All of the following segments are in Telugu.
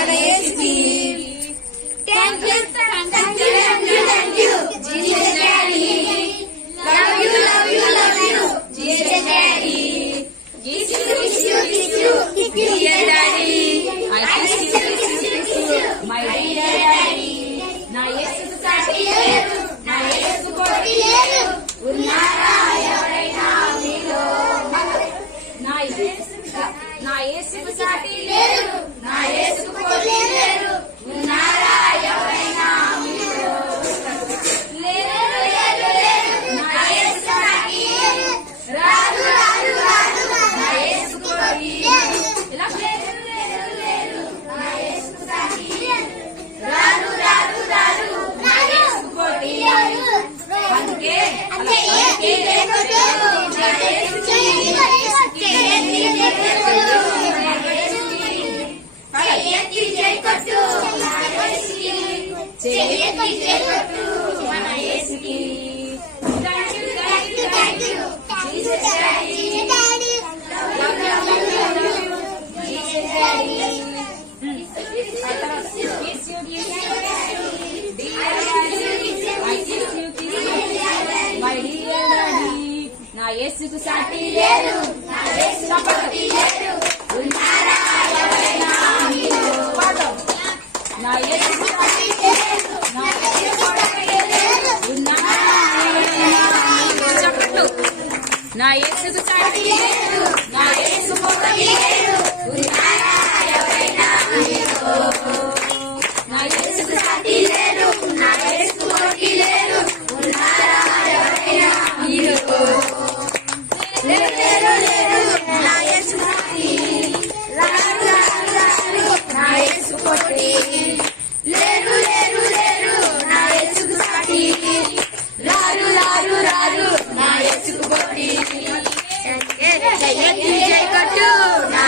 మన యేసుకి. Thank you, thank you, thank you, Jesus Daddy. Love you, love you, love you, Jesus Daddy. Kiss you, kiss you, kiss you, dear Daddy. I kiss you, kiss you, kiss you, my dear Daddy. నా యేసుకు సాటి లేరు, నా యేసుకు పోటీ లేరు, ఉన్నారా ఎవరైనా మీలో? నా యేసుకు సాటి లేరు, నా యేసుకు పోటీ లేరు, ఉన్నారా ఎవరైనా మీలో? లేరు లేరు లేరు, నా యేసుకు సాటి లేరు, రారు రారు రారు, నా యేసుకు పోటీ లేరు. ఇలా లేరు లేరు లేరు, నా యేసుకు సాటి లేరు, రారు రారు రారు, నా యేసుకు పోటీ లేరు. అందుకే నా యేసుకు సాటి లేరు, నా యేసుకు పోటీ లేరు, ఉన్నారా ఎవరైనా మీలో? నా యేసుకు సాటి లేరు, నా యేసుకు పోటీ లేరు, ఉన్నారా ఎవరైనా మీలో? చెప్పండి. నా యేసుకు సాటి లేరు, నా యేసుకు పోటీ లేరు, ఉన్నారా ఎవరైనా మీలో? నా యేసుకు సాటి లేరు, నా యేసుకు పోటీ లేరు, ఉన్నారా ఎవరైనా మీలో? లేరు లేరు లేరు, నా యేసుకు సాటి, రారు రారు రారు, నా యేసుకు పోటీ లేరు లేరు లేరు, నా యేసుకు సాటి, రారు రారు రారు, నా యేసుకు పోటీ. జై కొట్టు నా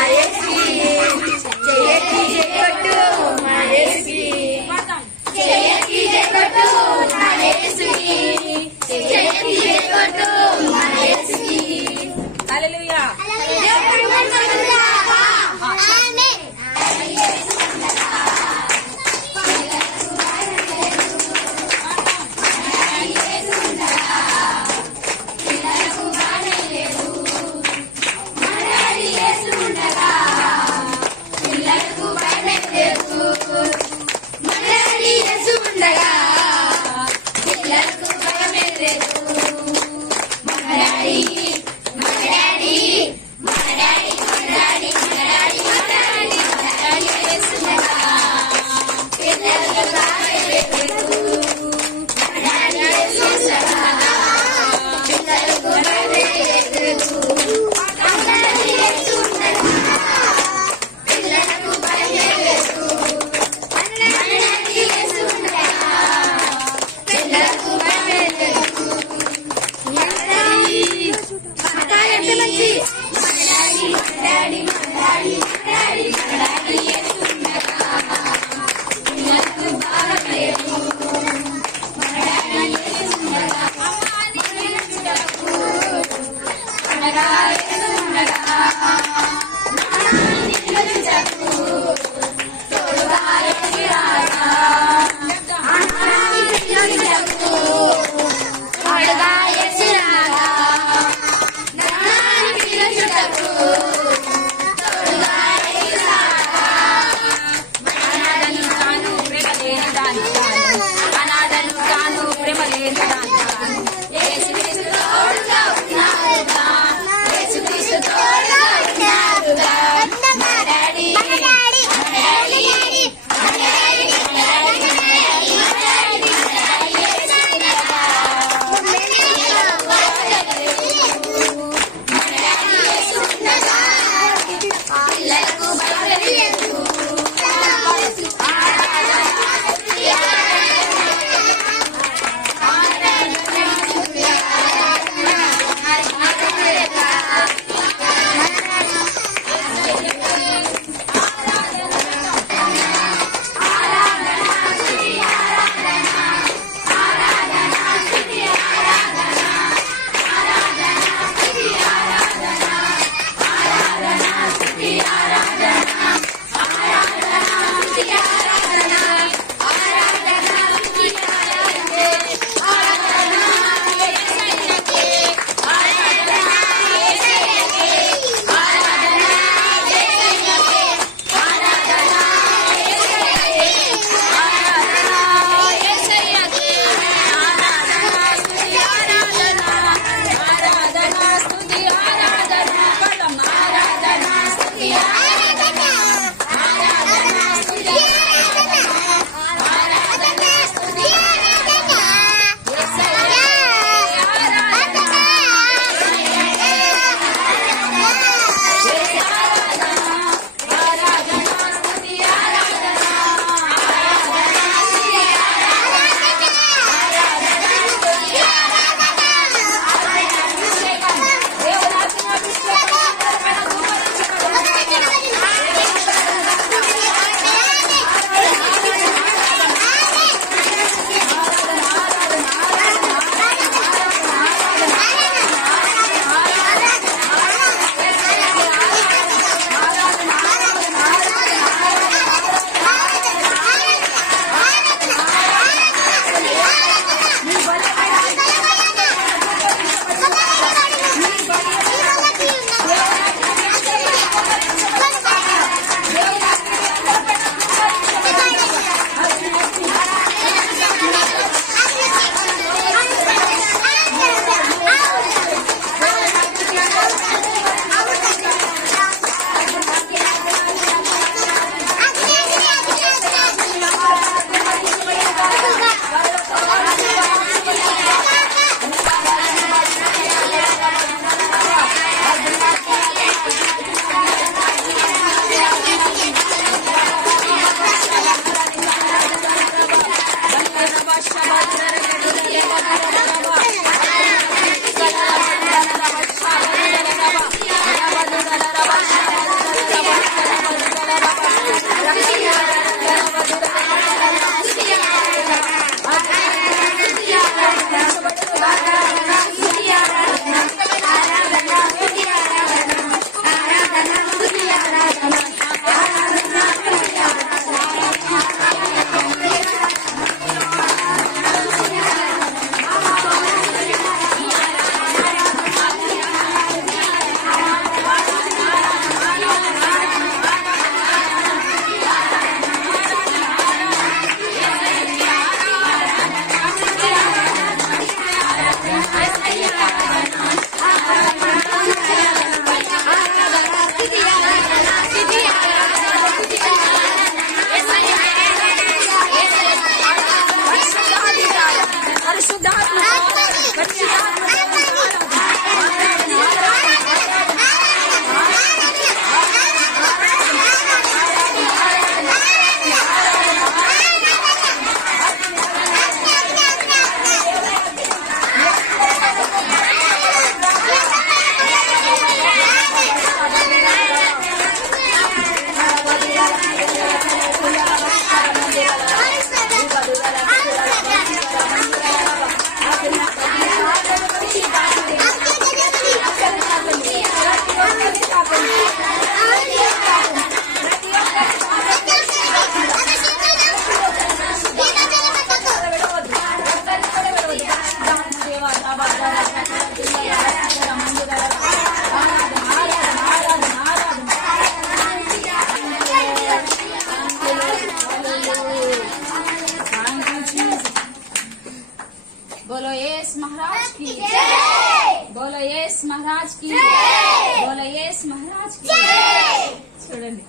बोलो येस महाराज की जय। बोलो येस महाराज की जय। बोलो येस महाराज की जय। చూడండి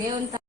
దేవుని